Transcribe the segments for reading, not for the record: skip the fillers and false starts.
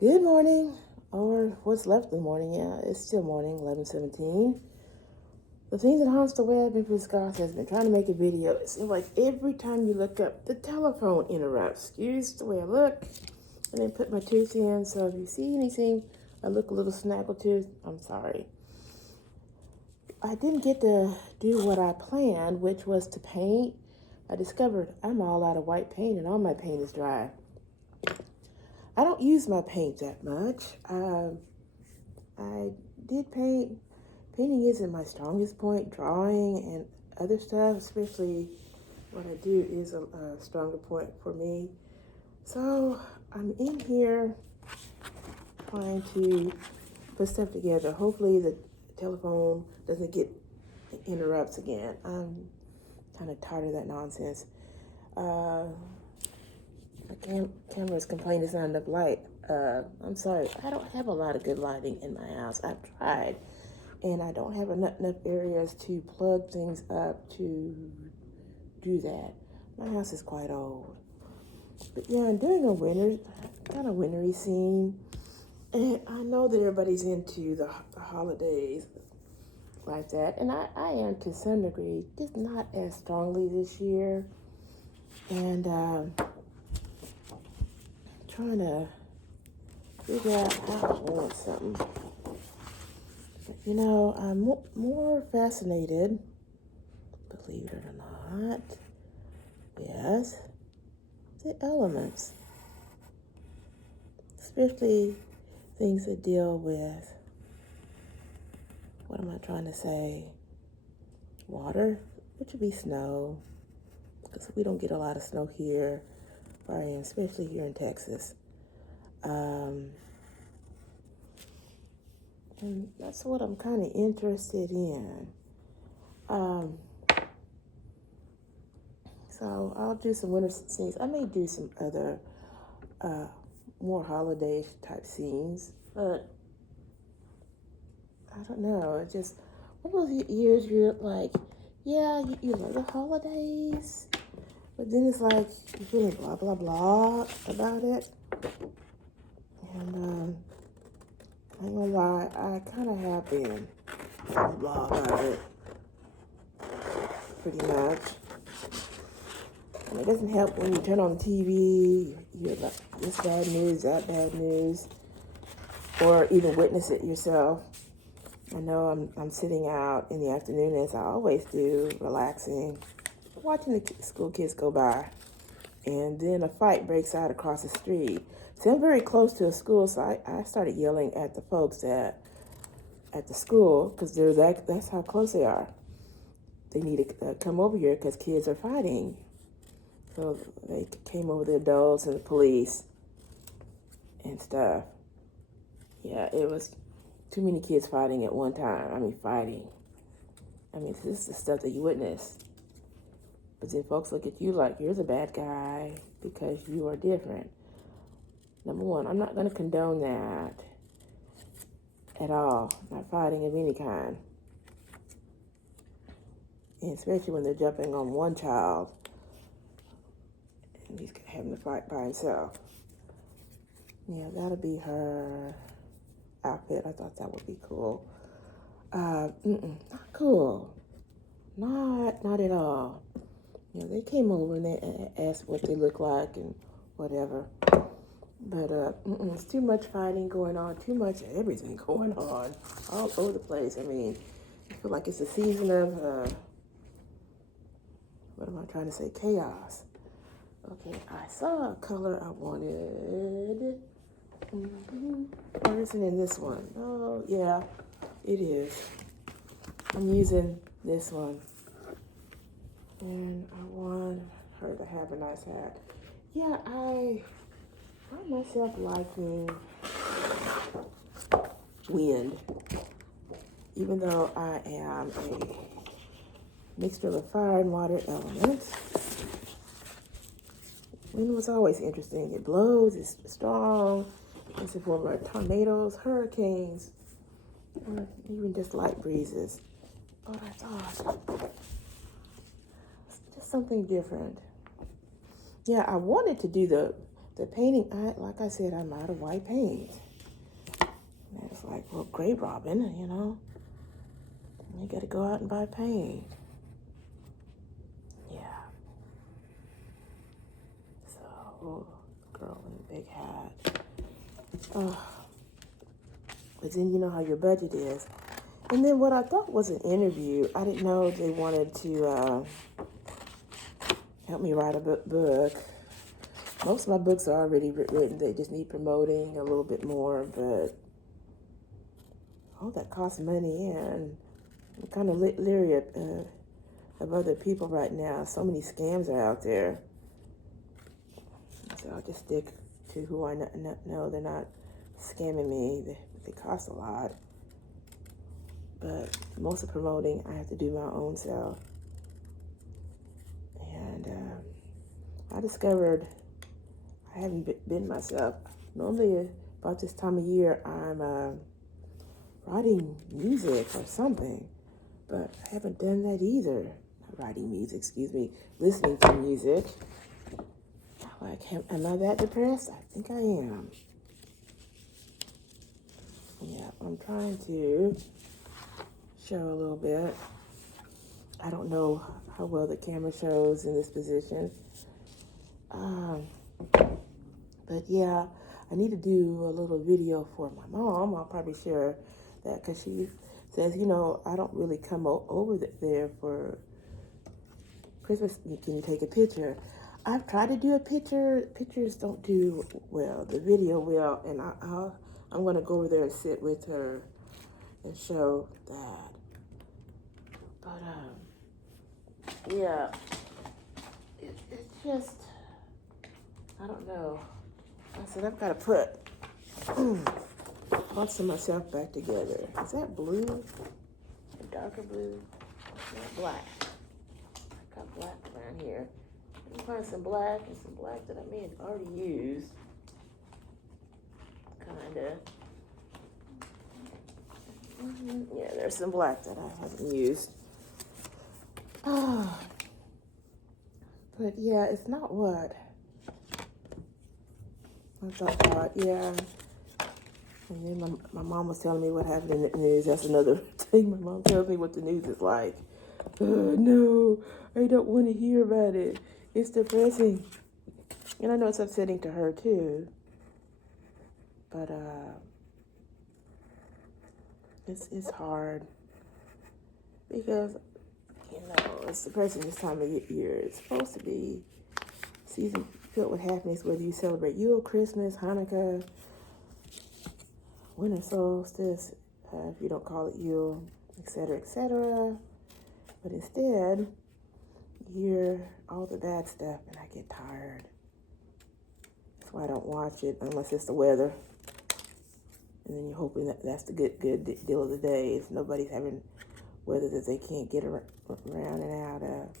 Good morning, or what's left of the morning. Yeah, it's still morning, 11:17. The thing that haunts the web, TheEmpressgoth has been trying to make a video. It seems like every time you look up, the telephone interrupts. Excuse the way I look, and then put my tooth in. So if you see anything, I look a little snaggletooth. I'm sorry. I didn't get to do what I planned, which was to paint. I discovered I'm all out of white paint, and all my paint is dry. I don't use my paint that much. I did paint. Painting isn't my strongest point. Drawing and other stuff, especially what I do, is a stronger point for me. So I'm in here trying to put stuff together. Hopefully the telephone doesn't get interrupts again. I'm kind of tired of that nonsense. My camera's complaining it's not enough light. I'm sorry. I don't have a lot of good lighting in my house. I've tried. And I don't have enough areas to plug things up to do that. My house is quite old. But yeah, I'm doing a kind of wintry scene. And I know that everybody's into the holidays like that. And I am to some degree, just not as strongly this year. And trying to figure out how I want something. But, I'm more fascinated, believe it or not, with the elements, especially things that deal with, what am I trying to say, water, which would be snow, because we don't get a lot of snow here, where I am, especially here in Texas. And that's what I'm kind of interested in. So I'll do some winter scenes. I may do some other more holiday type scenes, but I don't know. It's just one of those years you're like, yeah, you love the holidays, but then it's like you're feeling blah blah blah about it. And I ain't gonna lie, I kind of have been blah blah about it, pretty much. And it doesn't help when you turn on the TV, you hear about this bad news, that bad news, or even witness it yourself. I know I'm sitting out in the afternoon, as I always do, relaxing, watching the school kids go by. And then a fight breaks out across the street. See, I'm very close to a school, so I started yelling at the folks at the school, because that's how close they are. They need to come over here because kids are fighting. So they came over, the adults and the police and stuff. Yeah, it was too many kids fighting at one time. I mean, fighting. I mean, this is the stuff that you witness. But then folks look at you like you're the bad guy because you are different. Number one, I'm not going to condone that at all. Not fighting of any kind. And especially when they're jumping on one child and he's having to fight by himself. Yeah, that'll be her outfit. I thought that would be cool. Not cool. Not at all. They came over and they asked what they look like and whatever. But it's too much fighting going on, too much everything going on all over the place. I mean, I feel like it's a season of, what am I trying to say, chaos. Okay, I saw a color I wanted. Or isn't in this one? Oh, yeah, it is. I'm using this one. And I want her to have a nice hat. Yeah, I find myself liking wind. Even though I am a mixture of a fire and water element. Wind was always interesting. It blows, it's strong. It's a form of tornadoes, hurricanes, or even just light breezes. But I thought, just something different. Yeah, I wanted to do the painting, like I said, I'm out of white paint. And it's like, well, great, Robin, you know. You got to go out and buy paint. Yeah. So, girl in a big hat. Oh. But then you know how your budget is. And then what I thought was an interview, I didn't know they wanted to help me write a book. Most of my books are already written. They just need promoting a little bit more, but all that costs money, and I'm kind of leery of other people right now. So many scams are out there. So I'll just stick to who I know. They're not scamming me. They cost a lot. But most of promoting, I have to do my own self. And I discovered I haven't been myself. Normally, about this time of year, I'm writing music or something. But I haven't done that either. Not writing music, excuse me. Listening to music. Like, am I that depressed? I think I am. Yeah, I'm trying to show a little bit. I don't know how well the camera shows in this position. But yeah, I need to do a little video for my mom. I'll probably share that because she says, you know, I don't really come over there for Christmas. Can you take a picture? I've tried to do a picture. Pictures don't do well. The video will, and I'm going to go over there and sit with her and show that. But yeah, it's just, I don't know. I said I've got to put parts of myself back together. Is that blue? A darker blue? Not black. I got black around here. Let me find some black and some black that I may have already used. Kinda. Yeah, there's some black that I haven't used. Oh. But yeah, it's not what I thought, yeah. And then my mom was telling me what happened in the news. That's another thing. My mom tells me what the news is like. No, I don't want to hear about it. It's depressing. And I know it's upsetting to her too. But it's hard. Because, you know, it's depressing this time of year. It's supposed to be season filled with happiness, whether you celebrate Yule, Christmas, Hanukkah, winter solstice, if you don't call it Yule, etc., etc. But instead, you hear all the bad stuff, and I get tired. That's why I don't watch it unless it's the weather. And then you're hoping that that's the good deal of the day. If nobody's having weather that they can't get around and out of.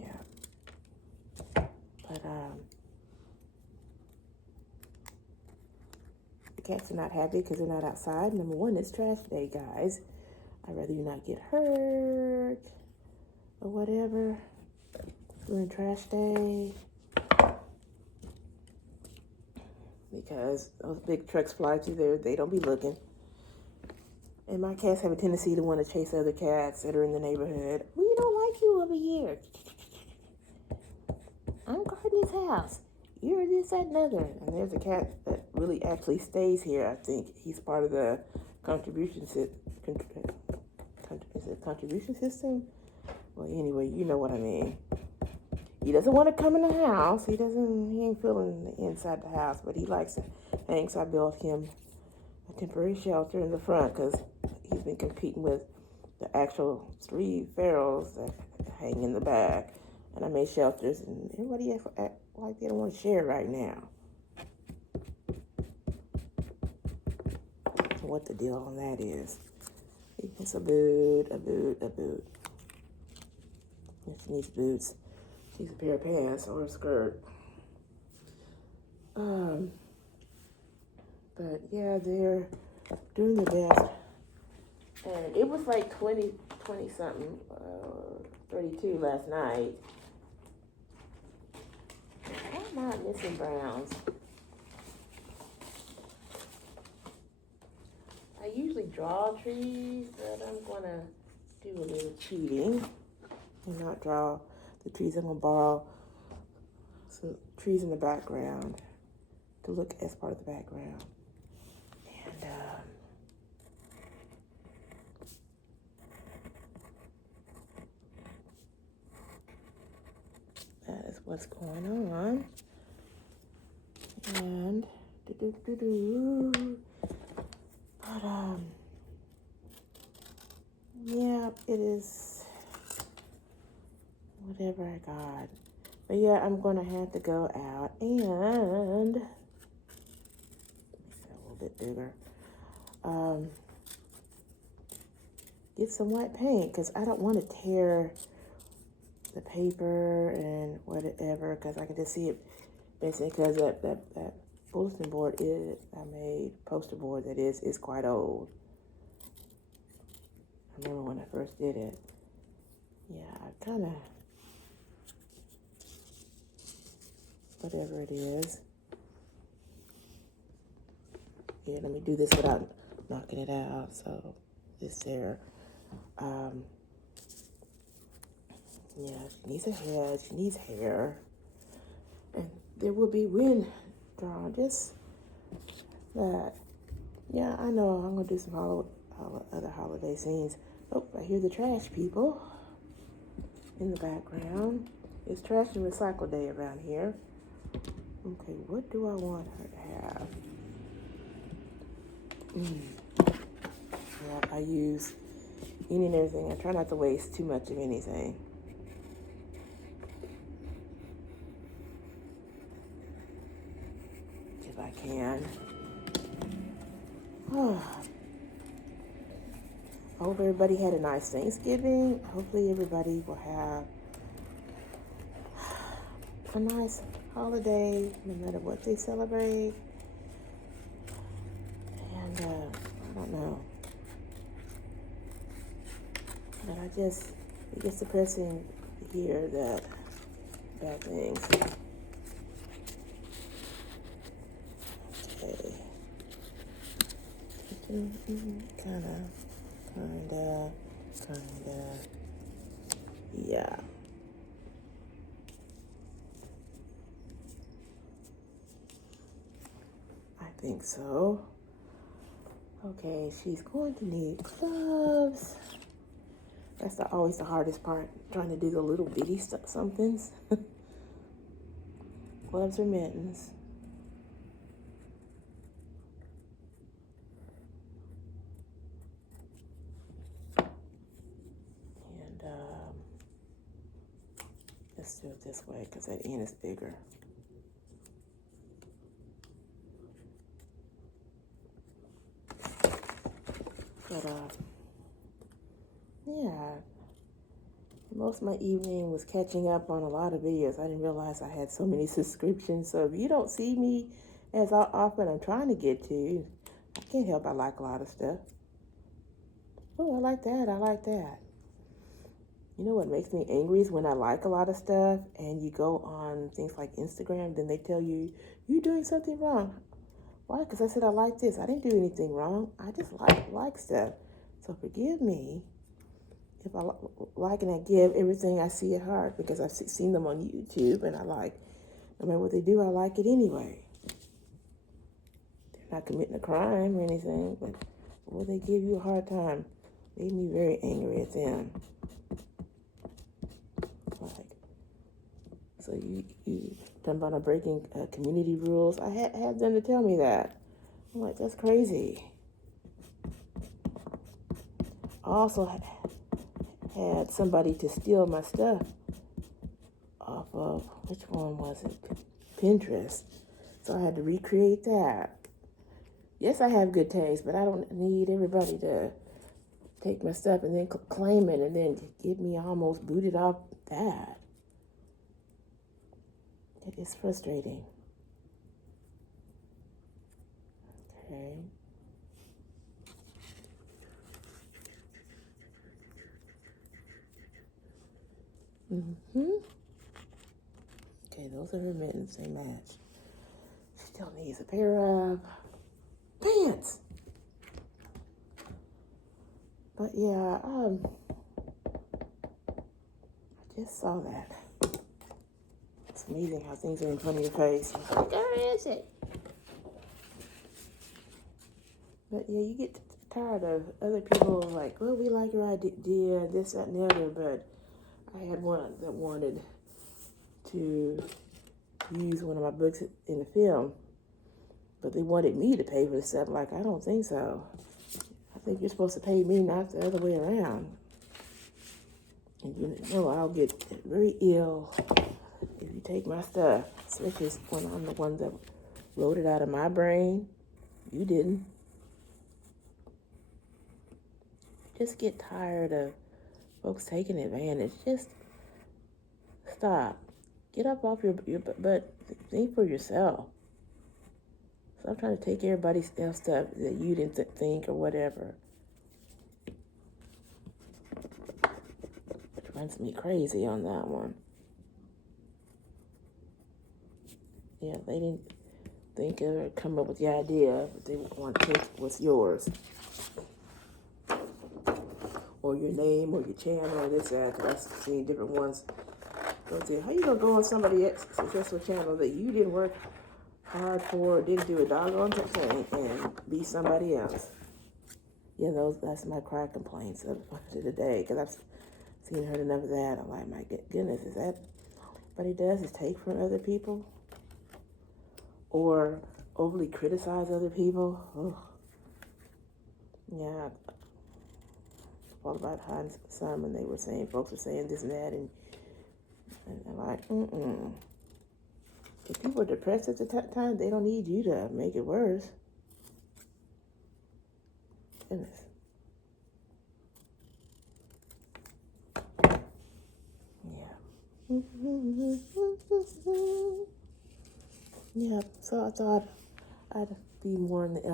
Yeah. But the cats are not happy because they're not outside. Number one, it's trash day, guys. I'd rather you not get hurt or whatever during trash day. Because those big trucks fly through there, they don't be looking. And my cats have a tendency to want to chase other cats that are in the neighborhood. We don't like you over here. I'm guarding this house. You're this, that, and other. And there's a cat that really actually stays here, I think. He's part of the contribution system. Is it contribution system? Well, anyway, you know what I mean. He doesn't want to come in the house. He ain't feeling inside the house, but he likes to hang. So I built him a temporary shelter in the front because he's been competing with the actual 3 ferals that hang in the back. And I made shelters, and everybody act like they don't want to share right now. So what the deal on that is? It's a boot. If she needs boots, she needs a pair of pants or a skirt. But yeah, they're doing the best. And it was like 20 something, 32 last night. I'm not missing browns. I usually draw trees, but I'm gonna do a little cheating and not draw the trees. I'm gonna borrow some trees in the background to look as part of the background. And that is what's going on. And but yeah, it is whatever I got. But yeah, I'm gonna have to go out and make that a little bit bigger. Get some white paint because I don't want to tear the paper and whatever, because I can just see it basically, because that bulletin board I made, poster board that is quite old. I remember when I first did it. Yeah, I kind of, whatever it is. Here, let me do this without knocking it out. So this there. Yeah, she needs a head, she needs hair. And there will be wind drawn, just that. Yeah, I know I'm gonna do some other holiday scenes. Oh, I hear the trash people in the background. It's trash and recycle day around here. Okay, what do I want her to have? Yeah, I use any and everything. I try not to waste too much of anything. If I can. Oh. I hope everybody had a nice Thanksgiving. Hopefully everybody will have a nice holiday, no matter what they celebrate. And I don't know. But it gets depressing to hear that bad things. Okay. Kinda. Yeah. I think so. Okay, she's going to need gloves. That's always the hardest part, trying to do the little bitty somethings. Gloves or mittens. And let's do it this way because that end is bigger. But yeah, most of my evening was catching up on a lot of videos. I didn't realize I had so many subscriptions. So if you don't see me as often I'm trying to get to, I can't help I like a lot of stuff. Oh, I like that. I like that. You know what makes me angry is when I like a lot of stuff and you go on things like Instagram, then they tell you, you're doing something wrong. Why? Because I said I like this. I didn't do anything wrong. I just like stuff. So forgive me if I like and I give everything I see at heart, because I've seen them on YouTube and I like, no matter what they do, I like it anyway. They're not committing a crime or anything, but will they give you a hard time? Made me very angry at them. Like, so you talking about breaking community rules? I had them to tell me that. I'm like, that's crazy. I also had somebody to steal my stuff off of, which one was it? Pinterest. So I had to recreate that. Yes, I have good taste, but I don't need everybody to take my stuff and then claim it and then get me almost booted off that. It is frustrating. Okay. Okay, those Those are her mittens. They match. She still needs a pair of pants. But yeah, I just saw that. It's amazing how things are in front of your face. It's like, where is it? But yeah, you get tired of other people like, well, we like your idea, this, that, and the other. But I had one that wanted to use one of my books in the film, but they wanted me to pay for the stuff. Like, I don't think so. I think you're supposed to pay me, not the other way around. And you know I'll get very ill if you take my stuff, especially when I'm the one that wrote it out of my brain. You didn't. Just get tired of folks taking advantage. Just stop. Get up off your butt. Think for yourself. Stop trying to take everybody else's stuff that you didn't think or whatever. It runs me crazy on that one. Yeah, they didn't think of or come up with the idea, but they want to take what's yours. Or your name, or your channel, or this, that. I've seen different ones. How you gonna go on somebody else's successful channel that you didn't work hard for, didn't do a doggone thing, and be somebody else? Yeah, that's my cry complaints of the day, because I've seen and heard enough of that. I'm like, my goodness, is that what he does, is take from other people? Or overly criticize other people? Oh. Yeah, all about Hans some, and they were saying, folks were saying this and that, and I'm like, If people are depressed at the time, they don't need you to make it worse. Goodness. Yeah. Yeah, so I thought I'd be more in the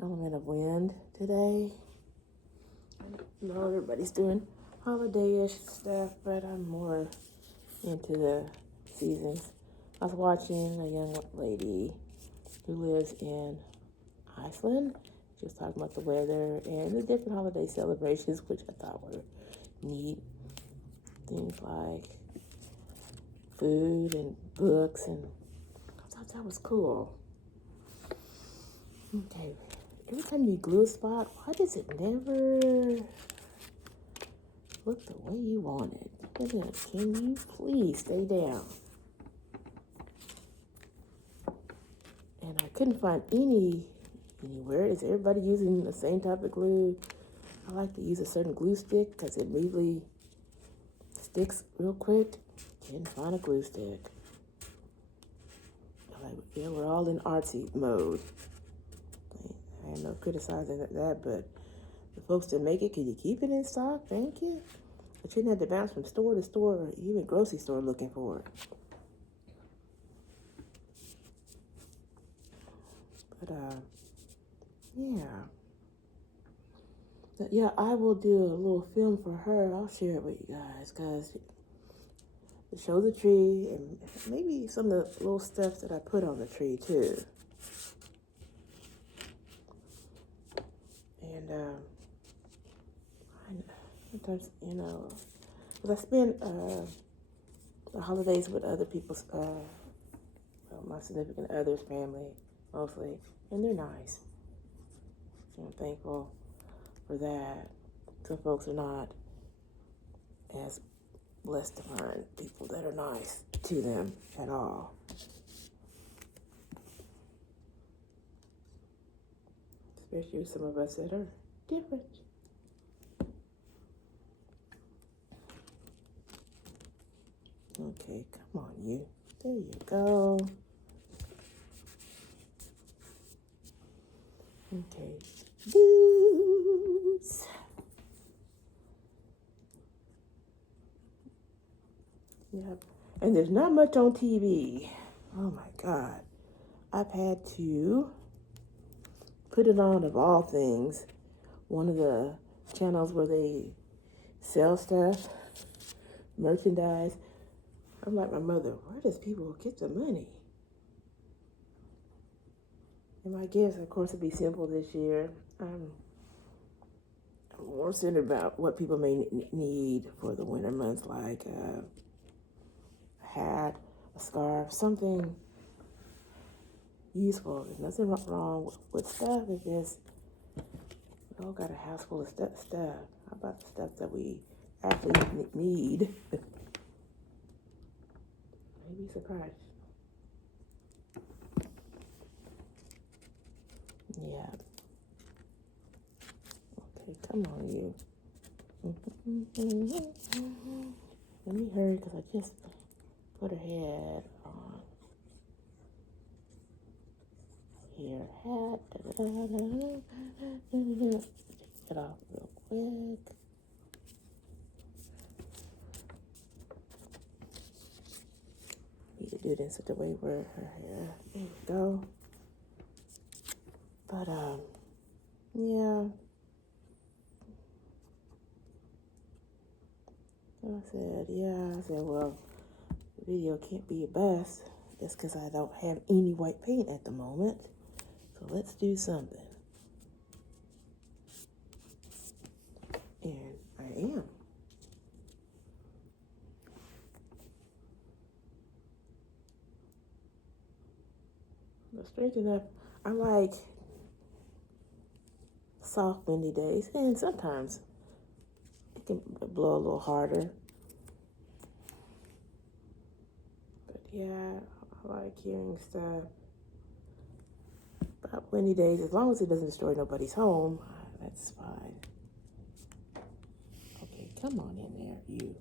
element of wind today. I know everybody's doing holiday-ish stuff, but I'm more into the seasons. I was watching a young lady who lives in Iceland. She was talking about the weather and the different holiday celebrations, which I thought were neat. Things like food and books, and I thought that was cool. Okay, every time you glue a spot, why does it never look the way you want it? Can you please stay down? And I couldn't find anywhere. Is everybody using the same type of glue? I like to use a certain glue stick because it immediately sticks real quick. Can't find a glue stick. Like, yeah, we're all in artsy mode. I am no criticizing that, but the folks that make it, can you keep it in stock? Thank you. I shouldn't have to bounce from store to store, or even grocery store looking for it. But, yeah. But yeah, I will do a little film for her. I'll share it with you guys, because to show the tree and maybe some of the little stuff that I put on the tree too. And sometimes, because I spend the holidays with other people's, my significant other's family mostly, and they're nice. So I'm thankful for that. Some folks are not as blessed to find people that are nice to them at all. Especially some of us that are different. Okay, come on, you. There you go. Okay. Boots. Yep. And there's not much on TV. Oh my God. I've had to put it on, of all things, one of the channels where they sell stuff, merchandise. I'm like my mother, where does people get the money? And my gifts, of course, will be simple this year. I'm more centered about what people may need for the winter months, like a hat, a scarf, something useful. There's nothing wrong with stuff. It's just we all got a house full of stuff. How about the stuff that we actually need? Maybe surprised. Yeah. Okay, come on, you. Let me hurry because I just put her head on. Here, hat. Take it off real quick. Need to do it in such a way where her hair. There we go. But yeah. I said, well, the video can't be a bust. That's because I don't have any white paint at the moment. So let's do something. And I am. But strange enough, I like soft, windy days. And sometimes it can blow a little harder. But yeah, I like hearing stuff about windy days. As long as it doesn't destroy nobody's home, that's fine. Okay, come on in there, you.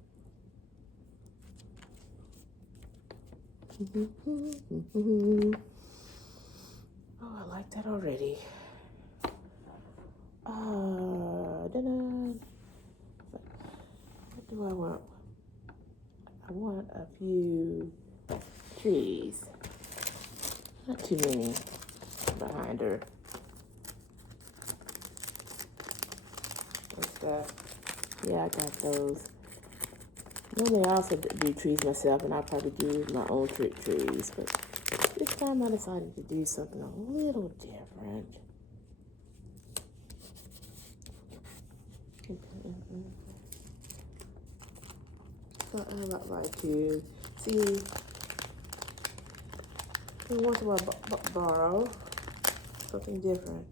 Oh, I like that already. What do I want? I want a few trees. Not too many behind her. And stuff. Yeah, I got those. Normally I also do trees myself, and I probably do my own trick trees, but this time I decided to do something a little different. So I like to see, once in a while borrow something different.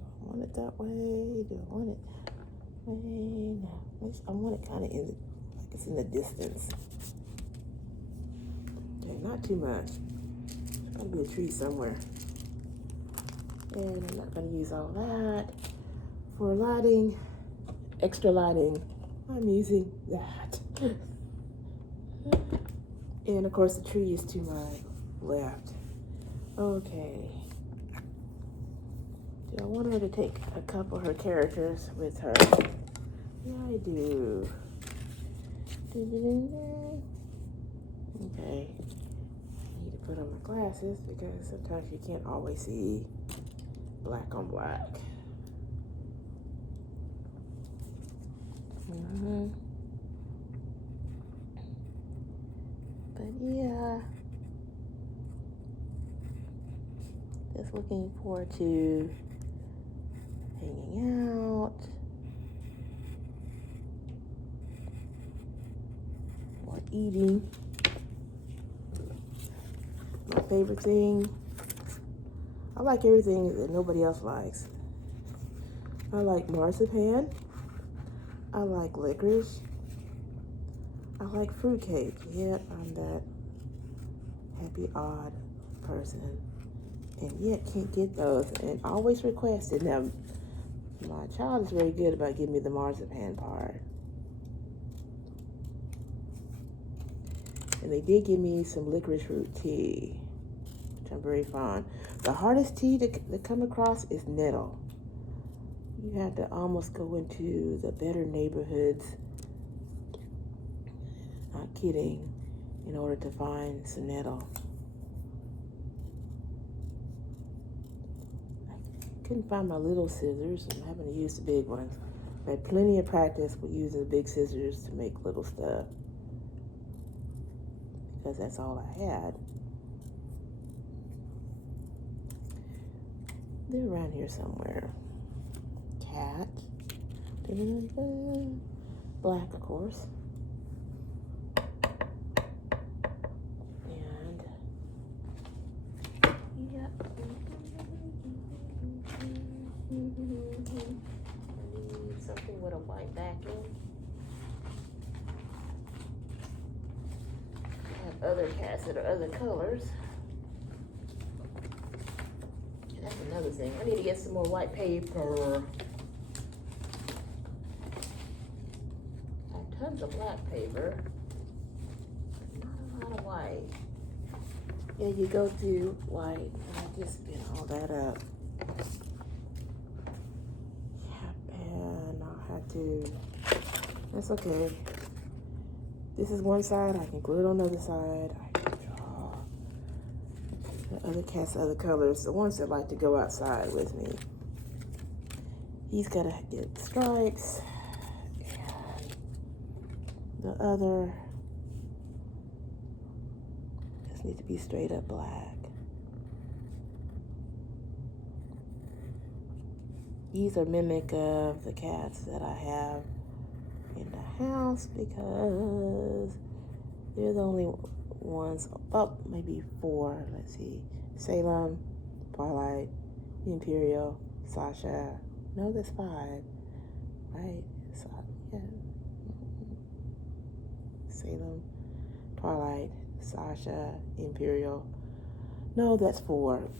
Do I want it that way? Do I want it that way? No. I want it kind of like it's in the distance. Okay, not too much. There's got to be a tree somewhere. And I'm not going to use all that. For lighting, extra lighting, I'm using that. And of course the tree is to my left. Okay. Do I want her to take a couple of her characters with her? Yeah, I do. Okay. I need to put on my glasses because sometimes you can't always see black on black. But yeah, just looking forward to hanging out or eating. My favorite thing, I like everything that nobody else likes. I like marzipan. I like licorice. I like fruitcake. Yet I'm that happy odd person, and yet can't get those, and always requested. Now, my child is very good about giving me the marzipan part, and they did give me some licorice root tea, which I'm very fond. The hardest tea to come across is nettle. You have to almost go into the better neighborhoods, not kidding, in order to find some nettle. I couldn't find my little scissors. I'm having to use the big ones. I had plenty of practice with using big scissors to make little stuff, because that's all I had. They're around here somewhere. Cat. Black, of course. And, yep. I need something with a white backing. I have other cats that are other colors. And that's another thing. I need to get some more white paper. I have tons of black paper, but not a lot of white. Yeah, you go through white, and I just spin all that up. And I'll have to, that's okay. This is one side, I can glue it on the other side. I can draw the other cats, other colors, the ones that like to go outside with me. He's gotta get stripes, and the other just need to be straight up black. These are mimic of the cats that I have in the house because they're the only ones, maybe 4, let's see. Salem, Twilight, Imperial, Sasha. No, that's 5, right? So, yeah. Salem, Twilight, Sasha, Imperial. No, that's 4.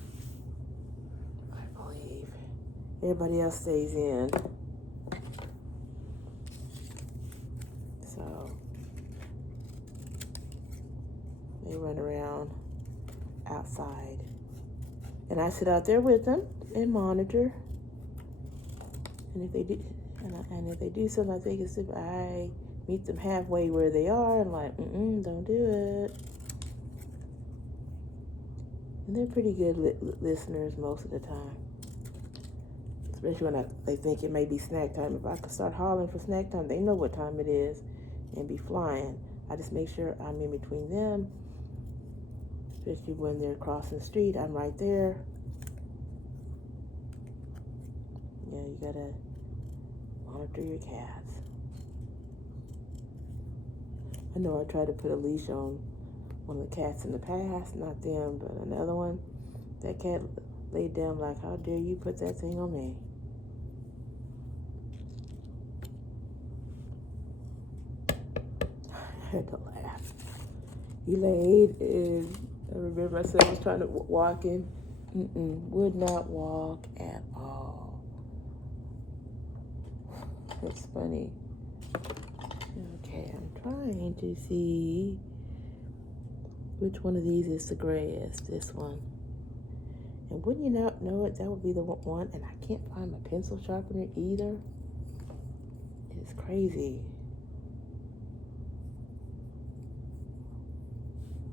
Everybody else stays in. So they run around outside. And I sit out there with them and monitor. And if they do something I think it's stupid, I meet them halfway where they are and like, don't do it. And they're pretty good listeners most of the time. Especially when they think it may be snack time. If I could start hollering for snack time, they know what time it is and be flying. I just make sure I'm in between them, especially when they're crossing the street. I'm right there. Yeah, you gotta monitor your cats. I know I tried to put a leash on one of the cats in the past, not them, but another one. That cat laid down like, how dare you put that thing on me? I had to laugh. He laid, and I remember myself was trying to walk in. Would not walk at all. That's funny. Okay, I'm trying to see which one of these is the grayest. This one. And wouldn't you not know it, that would be the one, and I can't find my pencil sharpener either. It's crazy.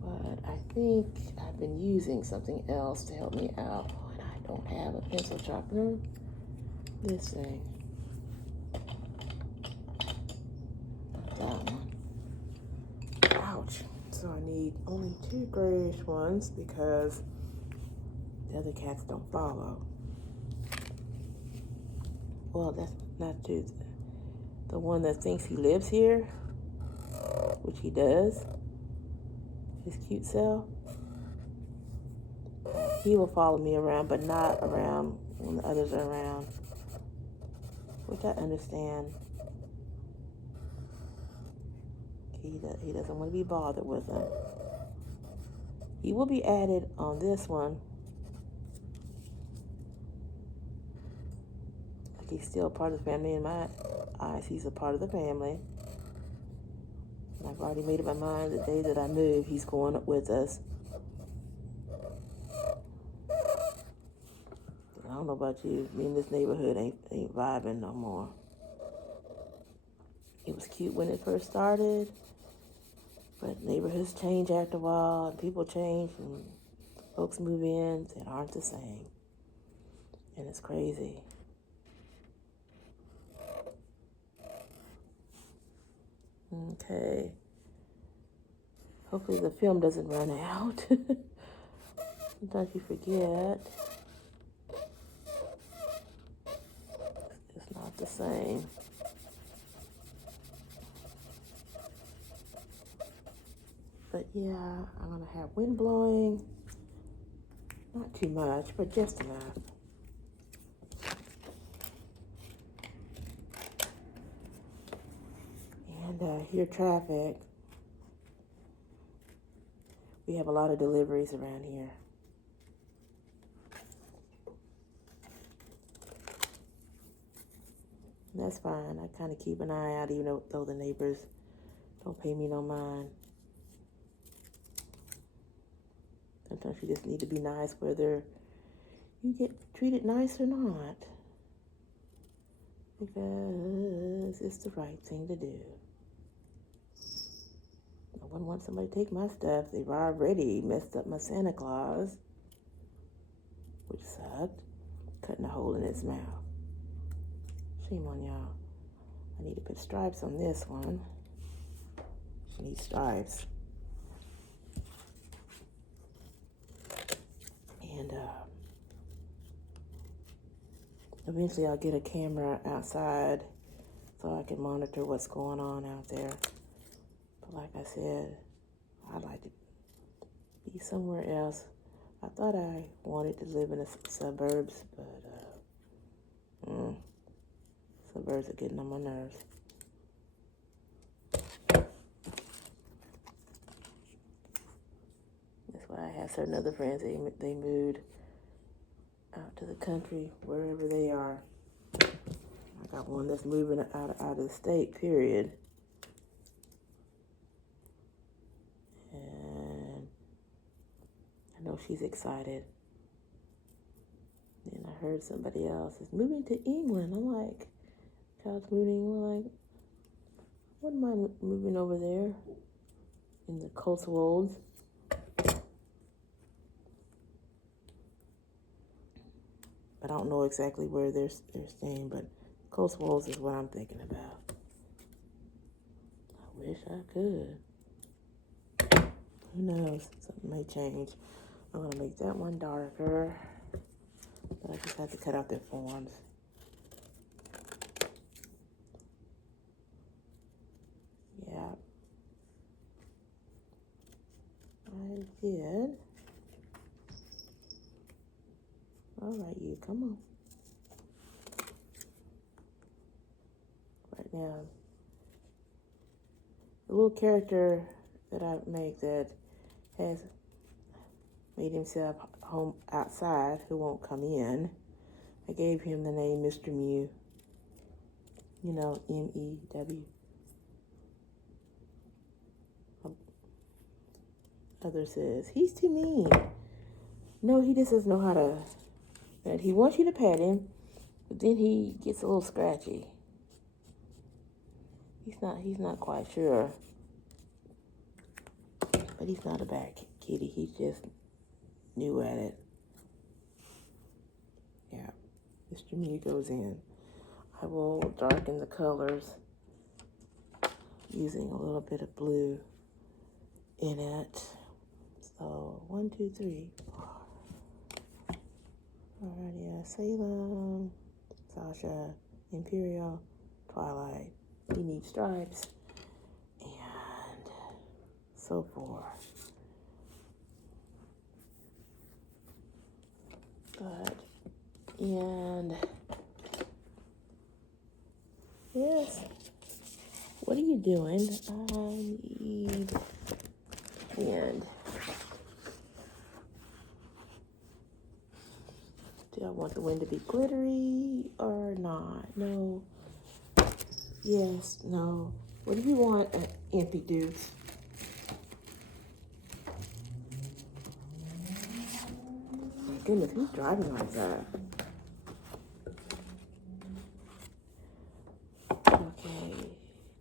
But I think I've been using something else to help me out, and I don't have a pencil sharpener. This thing. That one. Ouch. So I need only 2 grayish ones because the other cats don't follow. Well, that's not true. The one that thinks he lives here, which he does, his cute self, he will follow me around, but not around when the others are around, which I understand. He doesn't want to be bothered with them. He will be added on this one. Like he's still part of the family. In my eyes, he's a part of the family. And I've already made up my mind the day that I move, he's going up with us. I don't know about you, me in this neighborhood ain't vibing no more. It was cute when it first started, but neighborhoods change after a while, and people change, and folks move in that aren't the same. And it's crazy. Okay. Hopefully the film doesn't run out. Sometimes you forget. It's not the same. But yeah, I'm going to have wind blowing. Not too much, but just enough. And hear traffic. We have a lot of deliveries around here. And that's fine. I kind of keep an eye out, even though the neighbors don't pay me no mind. Sometimes you just need to be nice, whether you get treated nice or not. Because it's the right thing to do. I wouldn't want somebody to take my stuff. They've already messed up my Santa Claus, which sucked, cutting a hole in its mouth. Shame on y'all. I need to put stripes on this one. She needs stripes. And eventually I'll get a camera outside so I can monitor what's going on out there. But like I said, I'd like to be somewhere else. I thought I wanted to live in the suburbs, but suburbs are getting on my nerves. That's why I have certain other friends, they moved out to the country, wherever they are. I got one that's moving out of the state, period. And I know she's excited. And I heard somebody else is moving to England. I'm like, child's moving to England, like, wouldn't mind moving over there in the Cotswolds. But I don't know exactly where they're staying, but Cotswolds is what I'm thinking about. I wish I could. Who knows? Something may change. I'm going to make that one darker. But I just have to cut out their forms. Yeah. I did. All right, you, come on. Right now, the little character that I make that has made himself home outside, who won't come in, I gave him the name Mr. Mew. You know, M-E-W. Other says, he's too mean. No, he just doesn't know how to. But he wants you to pet him, but then he gets a little scratchy. He's not quite sure. But he's not a bad kitty. He's just new at it. Yeah. Mr. Mew goes in. I will darken the colors using a little bit of blue in it. So 1, 2, 3, 4. Alright, yeah. Salem, Sasha, Imperial, Twilight. You need stripes. And so forth. But, and yes. What are you doing? I need and do I want the wind to be glittery or not? No. Yes, no. What do you want, empty dudes? My goodness, who's driving like that? Okay,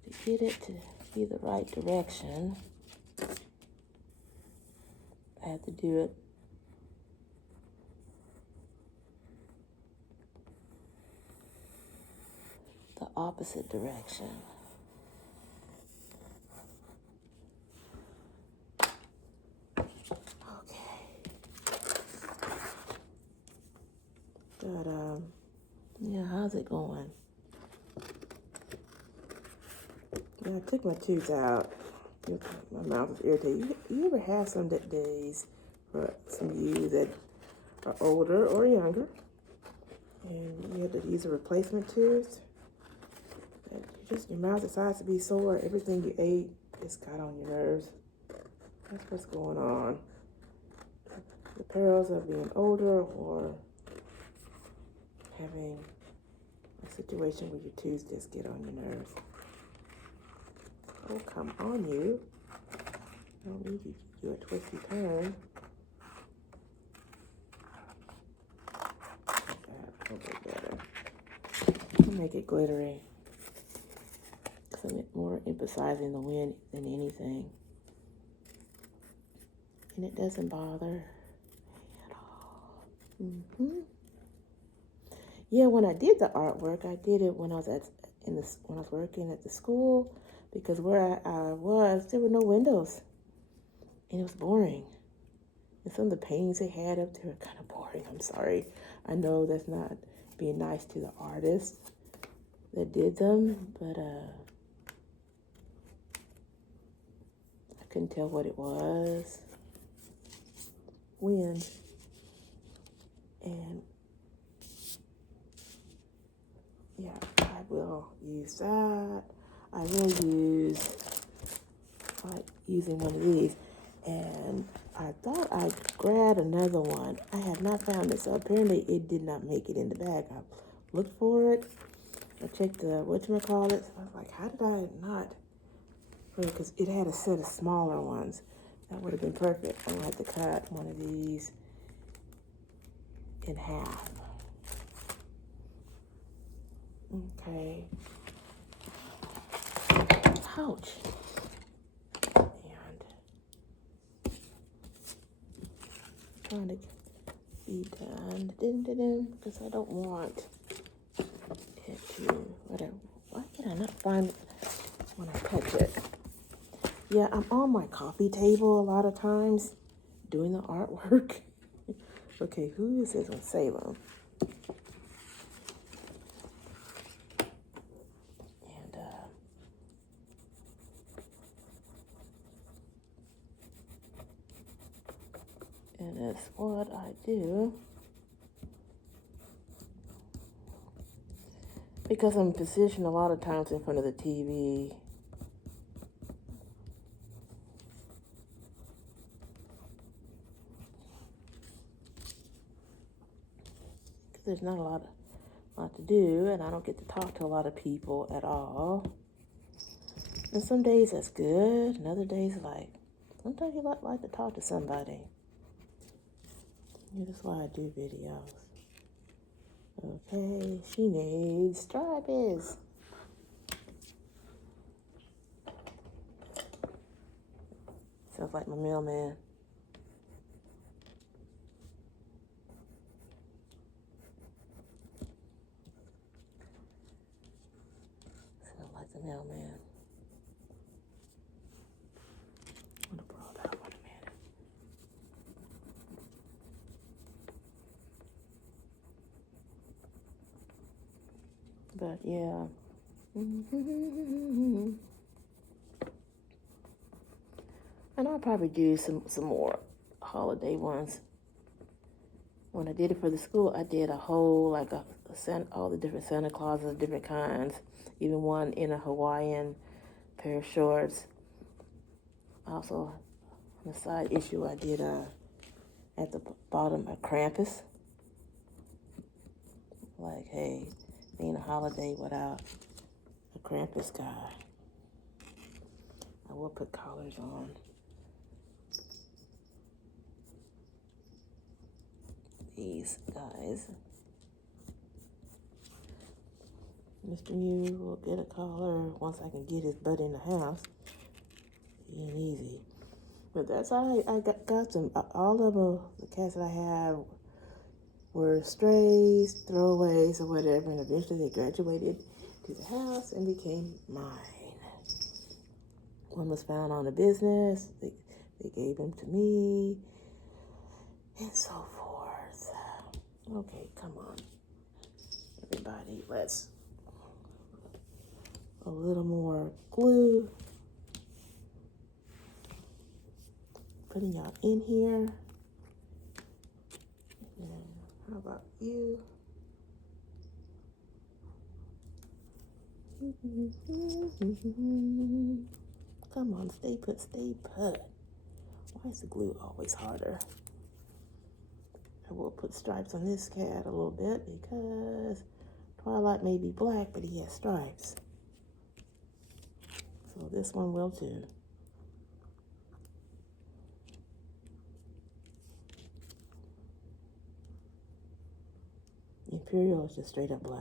to get it to be the right direction, I have to do it the opposite direction. But, yeah, how's it going? Yeah, I took my tooth out. My mouth is irritated. You ever have some days, for some of you that are older or younger, and you have to use a replacement tooth? And your mouth decides to be sore. Everything you ate just got on your nerves. That's what's going on. The perils of being older or having a situation where your teeth just get on your nerves. Oh, come on, you. I don't need you to do a twisty turn. That will be better. I'll make it glittery. Because I'm more emphasizing the wind than anything. And it doesn't bother at all. Yeah, when I did the artwork, I did it when I was when I was working at the school, because where I was, there were no windows, and it was boring. And some of the paintings they had up there were kind of boring. I'm sorry. I know that's not being nice to the artists that did them, but I couldn't tell what it was. Wind. And yeah, I will use that. I will use using one of these. And I thought I grabbed another one. I have not found it, so apparently it did not make it in the bag. I looked for it. I checked the whatchamacallit. I was like, how did I not? Because it had a set of smaller ones. That would have been perfect. I'm going to have to cut one of these in half. Okay. Ouch. And trying to be done. Because I don't want it to, whatever. Why can I not find it when I touch it? Yeah, I'm on my coffee table a lot of times doing the artwork. Okay, who is this on Salem? And that's what I do. Because I'm positioned a lot of times in front of the TV. There's not a lot to do, and I don't get to talk to a lot of people at all. And some days that's good, and other days like, sometimes you like to talk to somebody. That's why I do videos. Okay, she needs strawberries. Sounds like my mailman. Sounds like the mailman. I'm gonna blow that one a minute. But yeah. And I'll probably do some more holiday ones. When I did it for the school, I did a whole, like all the different Santa Clauses, different kinds. Even one in a Hawaiian pair of shorts. Also, on the side issue, I did at the bottom a Krampus. Like, hey, ain't a holiday without a Krampus guy. I will put collars on. These guys. Mr. Mew will get a collar once I can get his butt in the house. It ain't easy. But that's all I got some. All of them, the cats that I have were strays, throwaways, or whatever. And eventually they graduated to the house and became mine. One was found on a business. They gave them to me. And so forth. Okay, come on. everybody. Let's a little more glue. Putting y'all in here. And how about you? Come on, stay put, stay put. Why is the glue always harder? I will put stripes on this cat a little bit because Twilight may be black, but he has stripes. So this one will too. Imperial is just straight up black.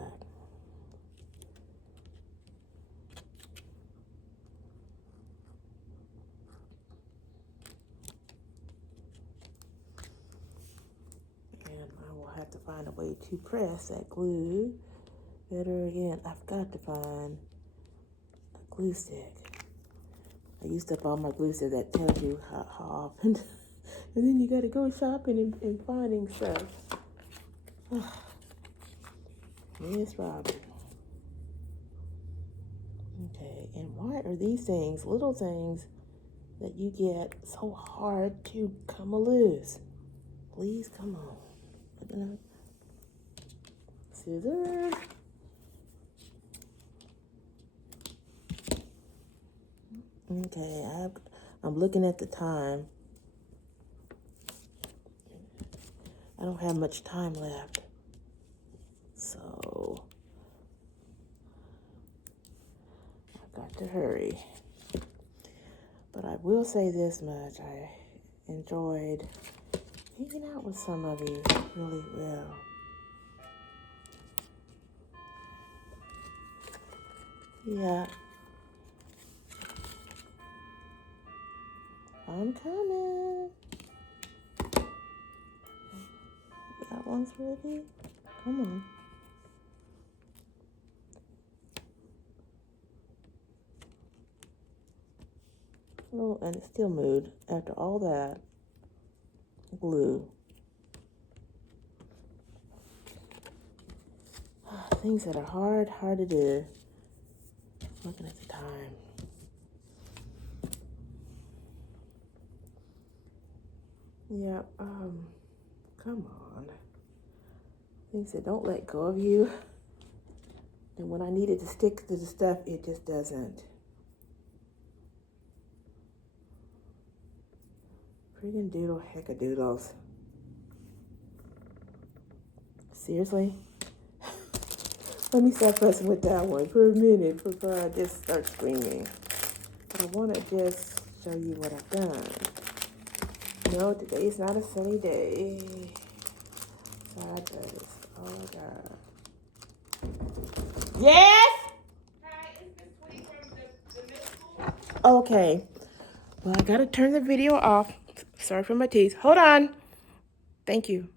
And I will have to find a way to press that glue better again. I've got to find a glue stick. I used up all my glue stick that tells you how often. And then you got to go shopping and finding stuff. Miss Robin. Okay, and why are these things, little things, that you get so hard to come loose? Please come on. Scissors. Okay, I'm looking at the time. I don't have much time left. So I've got to hurry. But I will say this much. I enjoyed hanging out with some of you really well. Yeah. I'm coming. That one's ready. Come on. Oh, and it still moved after all that glue. Things that are hard to do. Looking at the time. Yeah, come on. Things that don't let go of you. And when I need it to stick to the stuff, it just doesn't. Friggin' doodle heckadoodles. Seriously? Let me stop fussing with that one for a minute before I just start screaming. But I want to just show you what I've done. No, today's not a sunny day. Sorry, but it's all God. Yes? Hi, is this Sweetie from the middle school? Okay. Well, I gotta turn the video off. Sorry for my teeth. Hold on. Thank you.